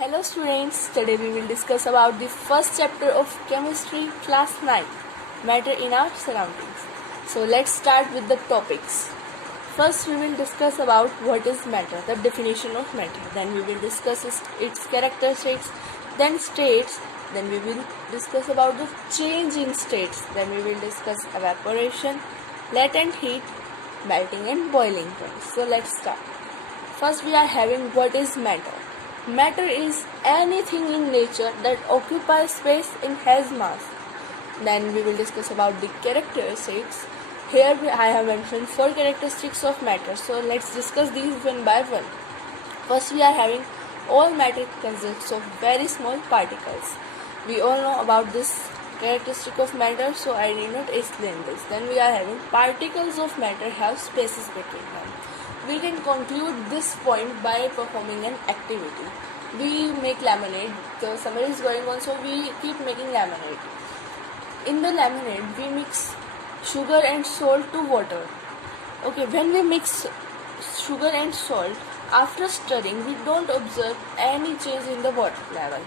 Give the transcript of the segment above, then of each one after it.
Hello students, today we will discuss about the first chapter of chemistry class 9, matter in our surroundings. So let's start with the topics. First we will discuss about what is matter, the definition of matter. Then we will discuss its characteristics, then states, then we will discuss about the change in states, then we will discuss evaporation, latent heat, melting and boiling point. So let's start. First we are having what is matter. Matter is anything in nature that occupies space and has mass. Then we will discuss about the characteristics. Here I have mentioned 4 characteristics of matter. So let's discuss these one by one. First we are having all matter consists of very small particles. We all know about this characteristic of matter, so I need not explain this. Then we are having particles of matter have spaces between them. We can conclude this point by performing an activity. We make lemonade. The summer is going on, so we keep making lemonade. In the lemonade, we mix sugar and salt to water. Okay, when we mix sugar and salt, after stirring, we don't observe any change in the water level.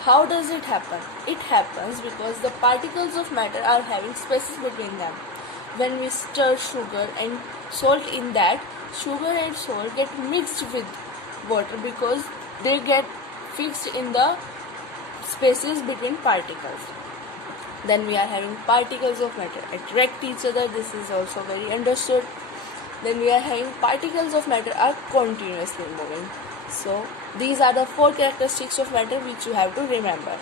How does it happen? It happens because the particles of matter are having spaces between them. When we stir sugar and salt in that, sugar and salt get mixed with water because they get fixed in the spaces between particles. Then we are having particles of matter attract each other. This is also very understood. Then we are having particles of matter are continuously moving. So these are the 4 characteristics of matter which you have to remember.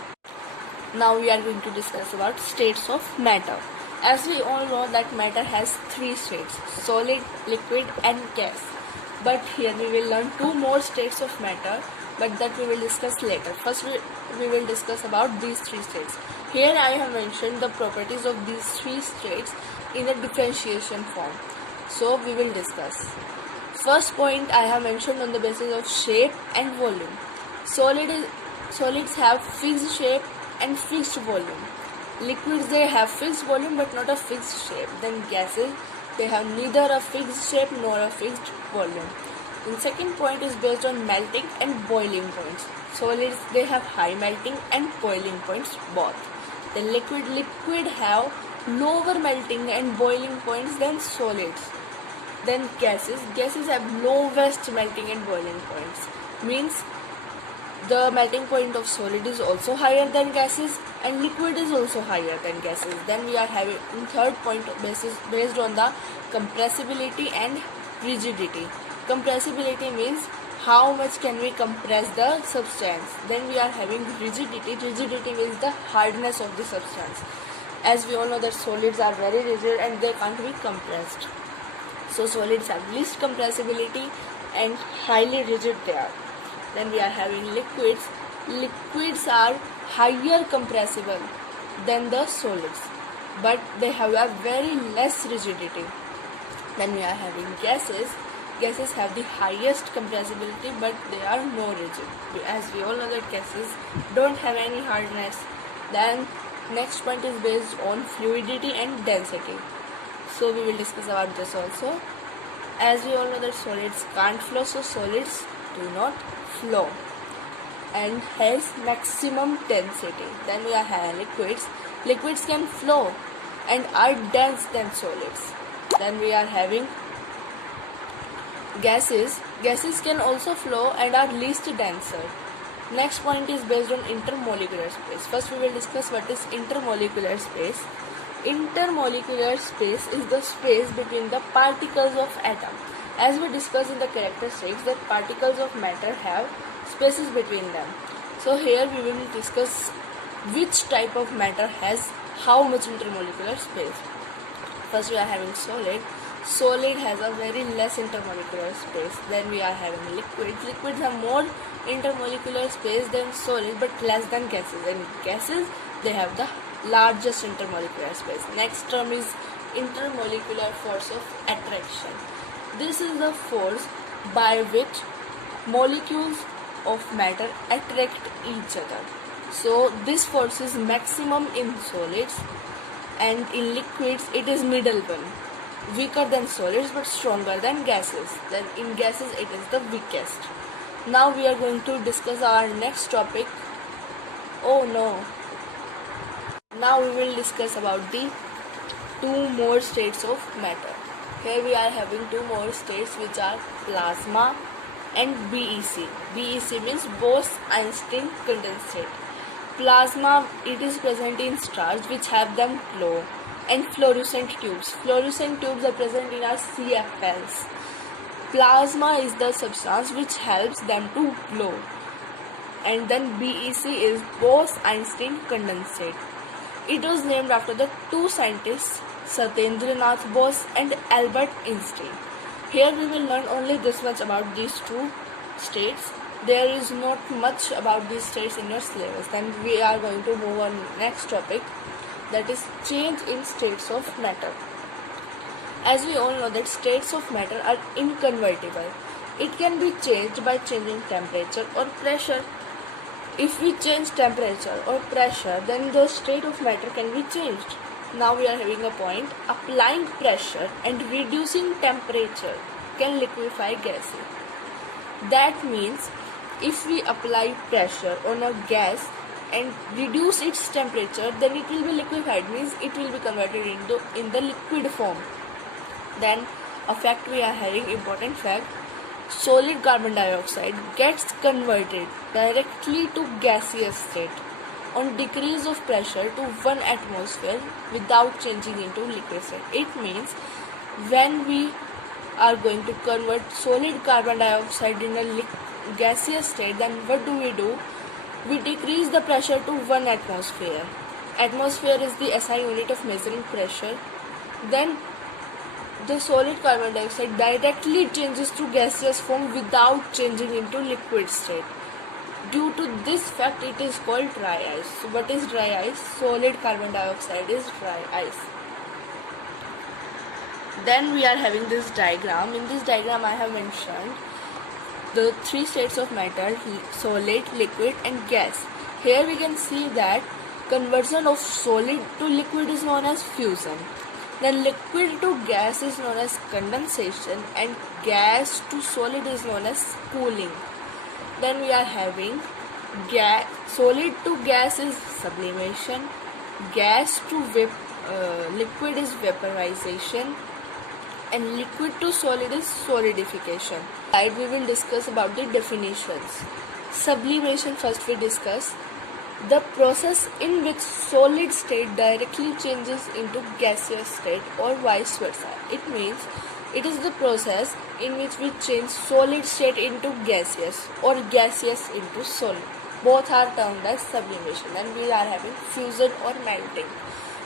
Now we are going to discuss about states of matter. As we all know that matter has 3 states, solid, liquid and gas. But here we will learn 2 more states of matter, but that we will discuss later. First we will discuss about these 3 states. Here I have mentioned the properties of these 3 states in a differentiation form. So we will discuss. First point I have mentioned on the basis of shape and volume. Solids have fixed shape and fixed volume. Liquids, they have fixed volume but not a fixed shape. Then gases, they have neither a fixed shape nor a fixed volume. The second point is based on melting and boiling points. Solids, they have high melting and boiling points both. Then liquid have lower melting and boiling points than solids. Then gases have lowest melting and boiling points. Means the melting point of solid is also higher than gases and liquid is also higher than gases. Then we are having third point based on the compressibility and rigidity. Compressibility means how much can we compress the substance. Then we are having rigidity. Rigidity means the hardness of the substance. As we all know that solids are very rigid and they can't be compressed. So solids have least compressibility and highly rigid they are. Then we are having liquids. Liquids are higher compressible than the solids, but they have a very less rigidity. Then we are having gases. Gases have the highest compressibility, but they are no rigid. As we all know that gases don't have any hardness. Then next point is based on fluidity and density. So we will discuss about this also. As we all know that solids can't flow, so solids do not flow and has maximum density. Then we are having liquids. Liquids can flow and are dense than solids. Then we are having gases. Gases can also flow and are least denser. Next point is based on intermolecular space. First we will discuss what is intermolecular space. Intermolecular space is the space between the particles of atom. As we discussed in the characteristics that particles of matter have spaces between them. So here we will discuss which type of matter has how much intermolecular space. First we are having solid. Solid has a very less intermolecular space. Then we are having liquids. Liquids have more intermolecular space than solid but less than gases. And gases, they have the largest intermolecular space. Next term is intermolecular force of attraction. This is the force by which molecules of matter attract each other. So this force is maximum in solids and in liquids it is middle one. Weaker than solids but stronger than gases. Then in gases it is the weakest. Now we are going to discuss our next topic. Oh no. Now we will discuss about the two more states of matter. Here we are having two more states, which are plasma and BEC. BEC means Bose-Einstein condensate. Plasma, it is present in stars which have them glow, and fluorescent tubes. Fluorescent tubes are present in our CFLs. Plasma is the substance which helps them to glow. And then BEC is Bose-Einstein condensate. It was named after the two scientists Satyendra Nath Bose and Albert Einstein. Here we will learn only this much about these two states. There is not much about these states in your syllabus. Then we are going to move on next topic, that is change in states of matter. As we all know that states of matter are inconvertible. It can be changed by changing temperature or pressure. If we change temperature or pressure, then the state of matter can be changed. Now we are having a point. Applying pressure and reducing temperature can liquefy gases. That means if we apply pressure on a gas and reduce its temperature, then it will be liquefied, means it will be converted in the liquid form. Then a fact we are having, important fact, solid carbon dioxide gets converted directly to gaseous state on decrease of pressure to 1 atmosphere without changing into liquid state. It means when we are going to convert solid carbon dioxide in a gaseous state, then what do? We decrease the pressure to 1 atmosphere. Atmosphere is the SI unit of measuring pressure. Then the solid carbon dioxide directly changes to gaseous form without changing into liquid state. Due to this fact, it is called dry ice. So what is dry ice? Solid carbon dioxide is dry ice. Then we are having this diagram. In this diagram I have mentioned the three states of matter: solid, liquid and gas. Here we can see that conversion of solid to liquid is known as fusion. Then liquid to gas is known as condensation, and gas to solid is known as cooling. Then we are having solid to gas is sublimation, gas to liquid is vaporization, and liquid to solid is solidification. Right, we will discuss about the definitions. Sublimation first we discuss. The process in which solid state directly changes into gaseous state or vice versa. It means it is the process in which we change solid state into gaseous or gaseous into solid. Both are termed as sublimation. Then we are having fusion or melting.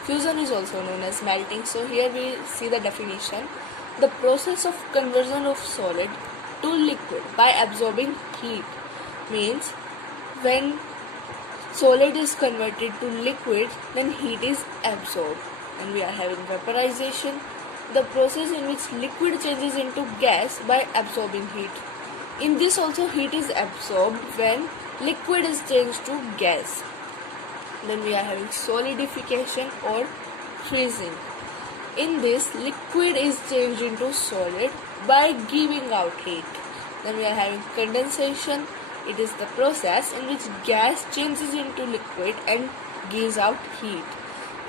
Fusion is also known as melting. So here we see the definition. The process of conversion of solid to liquid by absorbing heat, means when solid is converted to liquid, then heat is absorbed. And we are having vaporization, the process in which liquid changes into gas by absorbing heat. In this also heat is absorbed when liquid is changed to gas. Then we are having solidification or freezing. In this, liquid is changed into solid by giving out heat. Then we are having condensation. It is the process in which gas changes into liquid and gives out heat.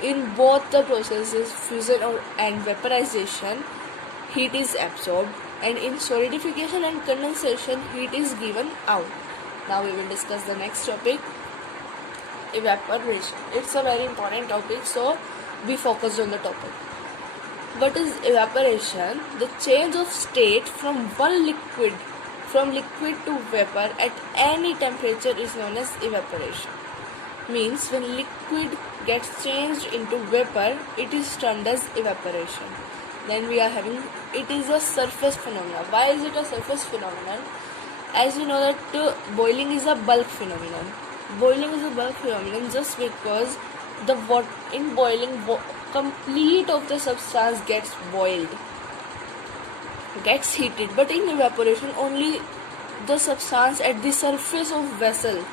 In both the processes, fusion and vaporization, heat is absorbed, and in solidification and condensation, heat is given out. Now we will discuss the next topic, evaporation. It's a very important topic, so be focused on the topic. What is evaporation? The change of state from liquid to vapor at any temperature is known as evaporation. Means when liquid gets changed into vapor, it is termed as evaporation. Then we are having, it is a surface phenomenon. Why is it a surface phenomenon? As you know that boiling is a bulk phenomenon. Boiling is a bulk phenomenon just because in boiling complete of the substance gets boiled, gets heated, but in evaporation only the substance at the surface of vessel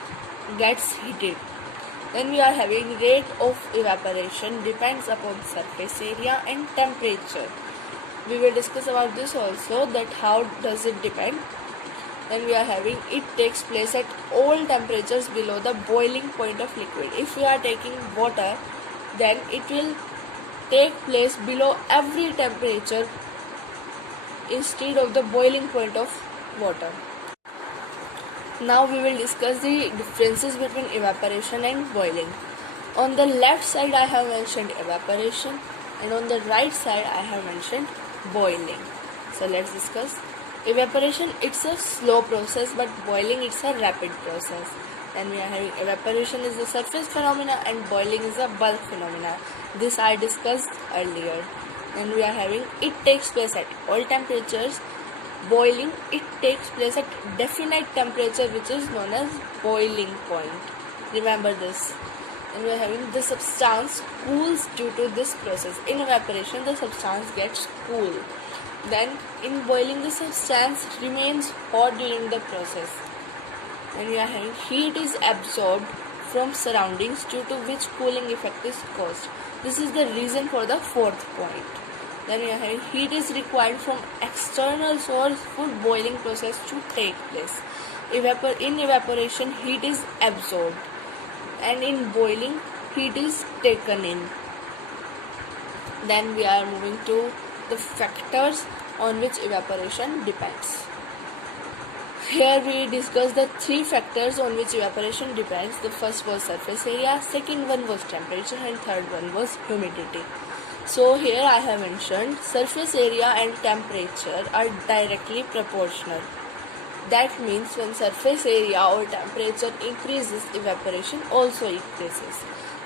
gets heated. Then we are having rate of evaporation depends upon surface area and temperature. We will discuss about this also, that how does it depend. Then we are having it takes place at all temperatures below the boiling point of liquid. If we are taking water, then it will take place below every temperature instead of the boiling point of water. Now we will discuss the differences between evaporation and boiling. On the left side I have mentioned evaporation, and on the right side I have mentioned boiling. So let's discuss. Evaporation, it's a slow process, but boiling, it's a rapid process. Then we are having evaporation is a surface phenomena and boiling is a bulk phenomena. This I discussed earlier. Then we are having it takes place at all temperatures. Boiling, it takes place at definite temperature, which is known as boiling point. Remember this. And we are having the substance cools due to this process. In evaporation, the substance gets cool. Then in boiling, the substance remains hot during the process. And we are having heat is absorbed from surroundings, due to which cooling effect is caused. This is the reason for the fourth point. Then we are having heat is required from external source for boiling process to take place. In evaporation, heat is absorbed, and in boiling, heat is taken in. Then we are moving to the factors on which evaporation depends. Here we discuss the three factors on which evaporation depends. The first was surface area, second one was temperature, and third one was humidity. So here I have mentioned surface area and temperature are directly proportional. That means when surface area or temperature increases, evaporation also increases.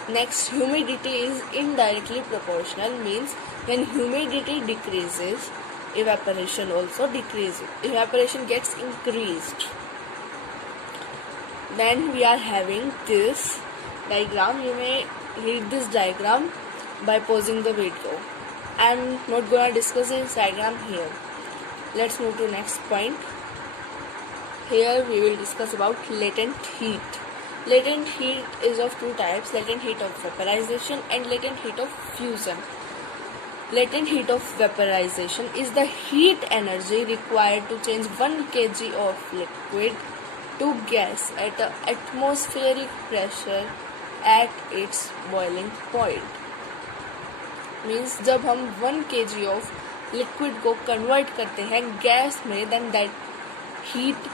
Next, humidity is indirectly proportional, means when humidity decreases, evaporation also decreases. Evaporation gets increased. Then we are having this diagram. You may read this diagram by pausing the video. I am not going to discuss this diagram here. Let's move to next point. Here we will discuss about latent heat. Latent heat is of two types: latent heat of vaporization and latent heat of fusion. Latent heat of vaporization is the heat energy required to change 1 kg of liquid to gas at an atmospheric pressure at its boiling point. Means जब हम 1 kg of liquid को convert करते हैं gas में, then that heat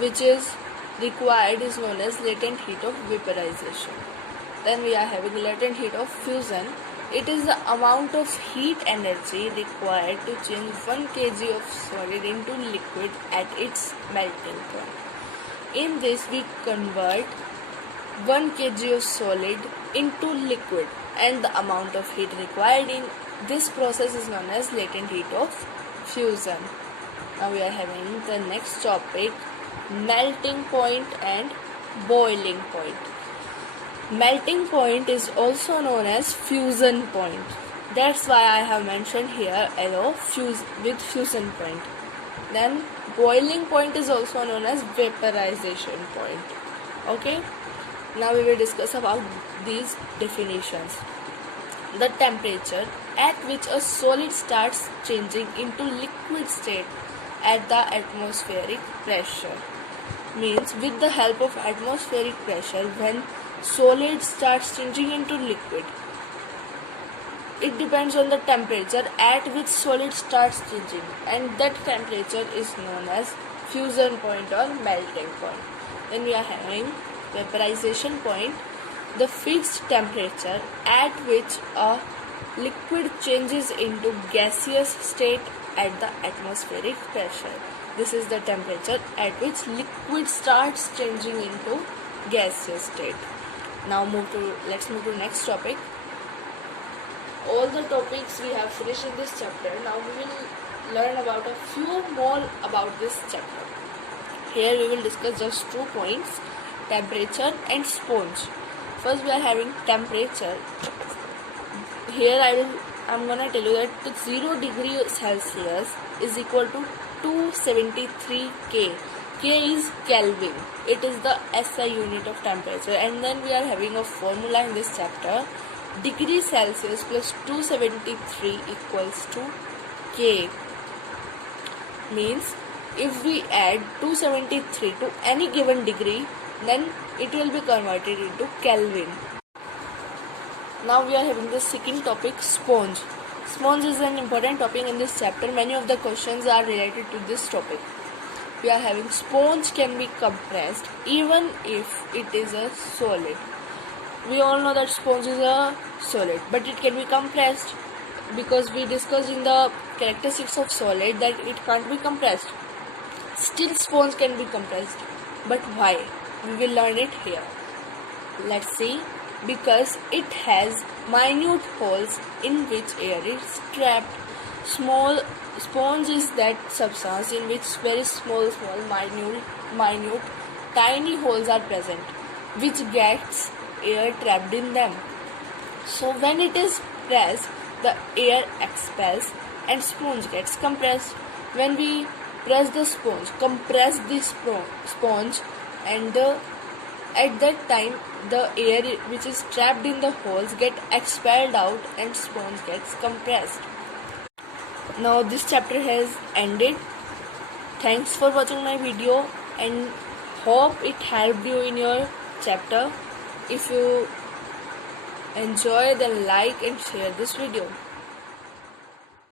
which is required is known as latent heat of vaporization. Then we are having latent heat of fusion. It is the amount of heat energy required to change 1 kg of solid into liquid at its melting point. In this we convert 1 kg of solid into liquid, and the amount of heat required in this process is known as latent heat of fusion. Now we are having the next topic, melting point and boiling point. Melting point is also known as fusion point. That's why I have mentioned here arrow with fusion point. Then boiling point is also known as vaporization point. Okay, now we will discuss about these definitions. The temperature at which a solid starts changing into liquid state at the atmospheric pressure, means with the help of atmospheric pressure, when solid starts changing into liquid, it depends on the temperature at which solid starts changing, and that temperature is known as fusion point or melting point. Then we are having vaporization point, the fixed temperature at which a liquid changes into gaseous state at the atmospheric pressure. This is the temperature at which liquid starts changing into gaseous state. Now let's move to next topic. All the topics we have finished in this chapter. Now we will learn about a few more about this chapter. Here we will discuss just 2 points, temperature and sponge. First we are having temperature. Here I'm gonna tell you that 0 degree Celsius is equal to 273 K. K is Kelvin. It is the SI unit of temperature. And then we are having a formula in this chapter. Degree Celsius plus 273 equals to K. Means if we add 273 to any given degree, then it will be converted into Kelvin. Now we are having the second topic, sponge. Sponge is an important topic in this chapter. Many of the questions are related to this topic. We are having sponge can be compressed even if it is a solid. We all know that sponge is a solid, but it can be compressed because we discussed in the characteristics of solid that it can't be compressed. Still sponge can be compressed, but why? We will learn it here. Let's see. Because it has minute holes in which air is trapped. Small sponge is that substance in which very small, minute, tiny holes are present, which gets air trapped in them. So when it is pressed, the air expels and sponge gets compressed. When we press the sponge, compress the sponge, and at that time the air which is trapped in the holes get expelled out and sponge gets compressed. Now this chapter has ended. Thanks for watching my video and hope it helped you in your chapter. If you enjoy, then like and share this video.